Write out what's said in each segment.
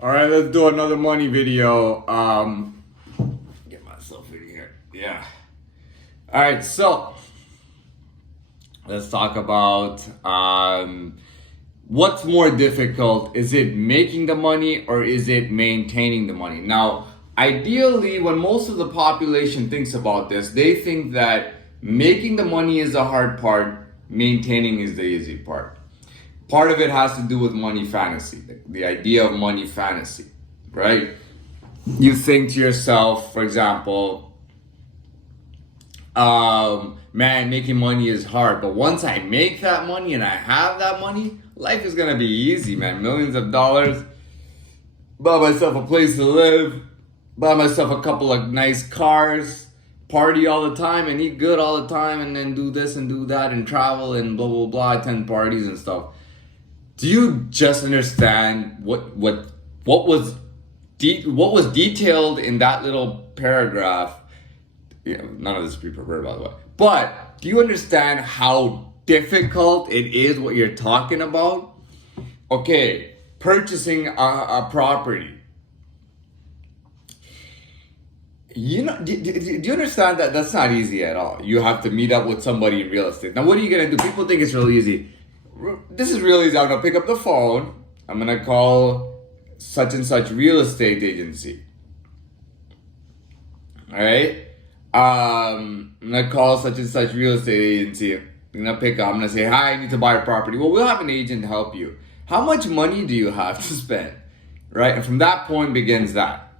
All right, let's do another money video. Get myself in here. Yeah. All right, so let's talk about what's more difficult. Is it making the money or is it maintaining the money? Now, ideally, when most of the population thinks about this, they think that making the money is the hard part, maintaining is the easy part. Part of it has to do with money fantasy, the idea of money fantasy, right? You think to yourself, for example, man, making money is hard, but once I make that money and I have that money, life is gonna be easy, man. Millions of dollars, buy myself a place to live, buy myself a couple of nice cars, party all the time and eat good all the time, and then do this and do that and travel and blah blah blah, attend parties and stuff. Do you just understand what was detailed in that little paragraph? Yeah, none of this is pre-prepared, by the way. But do you understand how difficult it is what you're talking about? Okay, purchasing a property. You know, do you understand that that's not easy at all? You have to meet up with somebody in real estate. Now, what are you gonna do? People think it's really easy. This is really easy. I'm gonna pick up the phone. I'm gonna call such and such real estate agency. All right. I'm gonna call such and such real estate agency. I'm gonna pick up. I'm gonna say, "Hi, I need to buy a property." Well, we'll have an agent help you. How much money do you have to spend? Right, and from that point begins that.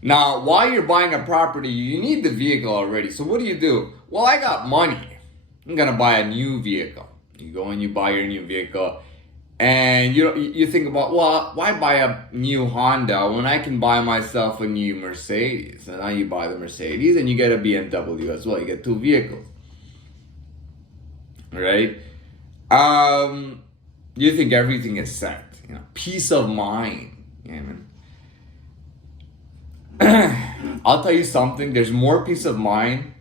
Now, while you're buying a property, you need the vehicle already. So what do? Well, I got money. I'm gonna buy a new vehicle. You go and you buy your new vehicle, and you think about, well, why buy a new Honda when I can buy myself a new Mercedes? And now you buy the Mercedes and you get a BMW as well. You get two vehicles, right? You think everything is set, peace of mind. Yeah, man. I'll tell you something. There's more peace of mind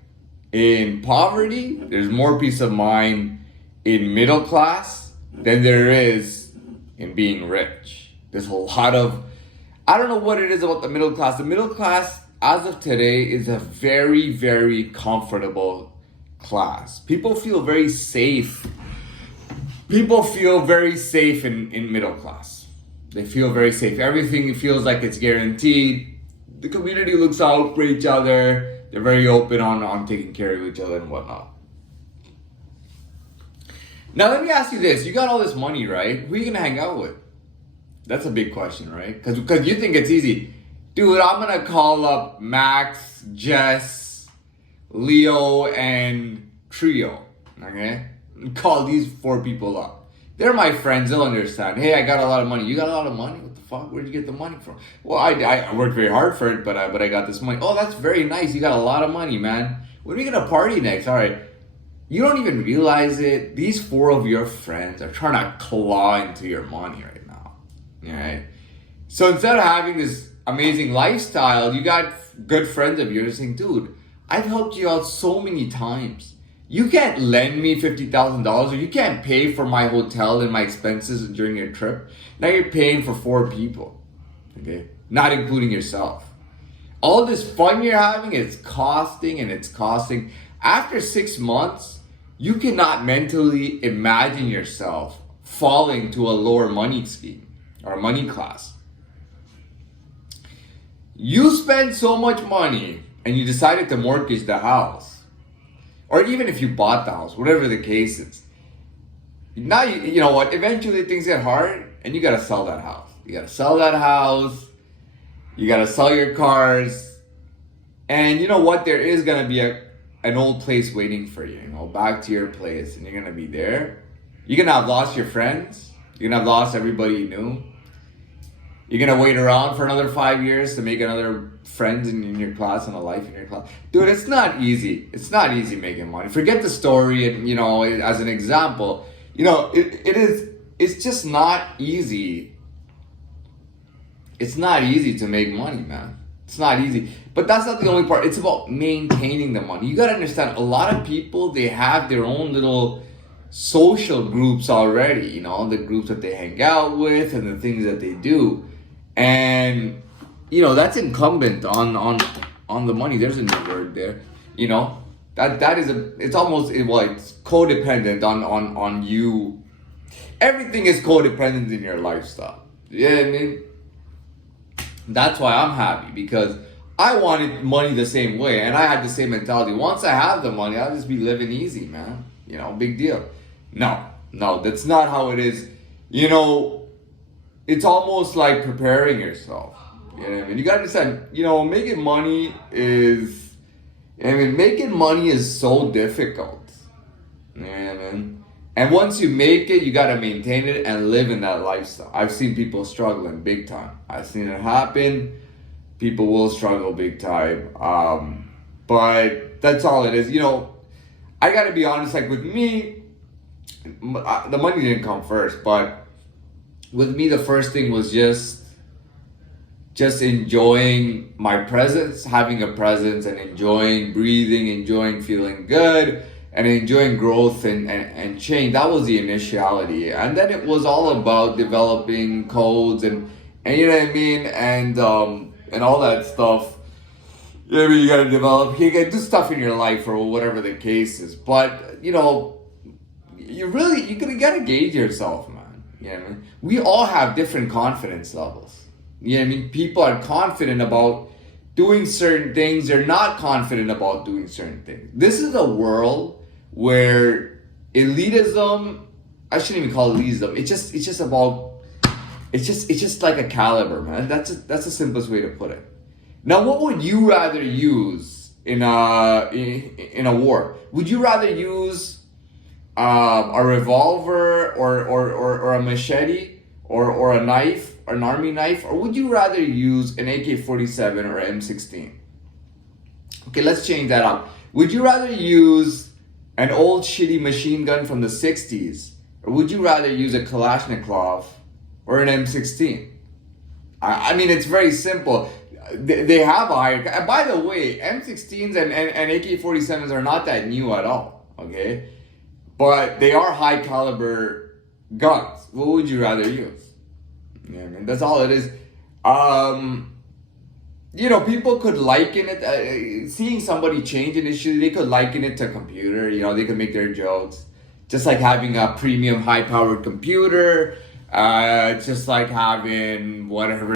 in poverty. There's more peace of mind in middle class than there is in being rich. There's a lot of, I don't know what it is about the middle class. The middle class, as of today, is a very, very comfortable class. People feel very safe. People feel very safe in middle class. They feel very safe. Everything feels like it's guaranteed. The community looks out for each other. They're very open on taking care of each other and whatnot. Now, let me ask you this. You got all this money, right? Who are you going to hang out with? That's a big question, right? Because you think it's easy. Dude, I'm going to call up Max, Jess, Leo, and Trio. Okay? Call these 4 people up. They're my friends. They'll understand. Hey, I got a lot of money. You got a lot of money? What the fuck? Where'd you get the money from? Well, I worked very hard for it, but I got this money. Oh, that's very nice. You got a lot of money, man. When are we going to party next? All right. You don't even realize it. These 4 of your friends are trying to claw into your money right now. Alright? So instead of having this amazing lifestyle, you got good friends of yours saying, dude, I've helped you out so many times. You can't lend me $50,000 or you can't pay for my hotel and my expenses during your trip. Now you're paying for 4 people. Okay? Not including yourself. All this fun you're having, it's costing and it's costing. After 6 months, you cannot mentally imagine yourself falling to a lower money scheme or a money class. You spend so much money and you decided to mortgage the house, or even if you bought the house, whatever the case is. Now you know what? Eventually things get hard and you gotta sell that house. You gotta sell that house. You gotta sell your cars, and you know what? There is gonna be an old place waiting for you, back to your place, and you're gonna be there. You're gonna have lost your friends. You're gonna have lost everybody you knew. You're gonna wait around for another 5 years to make another friends in your class and a life in your class. Dude, it's not easy. It's not easy making money. Forget the story and, as an example, it's just not easy. It's not easy to make money, man. It's not easy. But that's not the only part. It's about maintaining the money. You got to understand, a lot of people, they have their own little social groups already, the groups that they hang out with and the things that they do. And that's incumbent on the money. There's a new word there. That is it's almost it's codependent on you. Everything is codependent in your lifestyle. Yeah, I mean, that's why I'm happy, because I wanted money the same way, and I had the same mentality. Once I have the money, I'll just be living easy, man. Big deal. No, that's not how it is. It's almost like preparing yourself. You know what I mean? You gotta understand, making money is so difficult. You know what I mean? And once you make it, you gotta maintain it and live in that lifestyle. I've seen people struggling big time. I've seen it happen. People will struggle big time. But that's all it is. I gotta be honest, like with me, the money didn't come first, but with me, the first thing was just enjoying my presence, having a presence, and enjoying breathing, enjoying feeling good, and enjoying growth and change. That was the initiality. And then it was all about developing codes and you know what I mean? And all that stuff. You gotta develop, you gotta do stuff in your life or whatever the case is. But, you gotta gauge yourself, man. You know what I mean? We all have different confidence levels. You know what I mean? People are confident about doing certain things. They're not confident about doing certain things. This is a world where elitism, I shouldn't even call it elitism. It's just about, it's just like a caliber, man. That's the simplest way to put it. Now, what would you rather use in a war? Would you rather use a revolver or a machete or a knife, or an army knife, or would you rather use an AK-47 or M16? Okay, let's change that up. Would you rather use an old shitty machine gun from the 60s, or would you rather use a Kalashnikov or an M16? I mean, it's very simple. They have a higher. By the way, M16s and AK-47s are not that new at all. Okay, but they are high caliber guns. What would you rather use? Yeah, I mean, that's all it is. People could liken it, seeing somebody change an issue, they could liken it to a computer. They could make their jokes. Just like having a premium high-powered computer, just like having whatever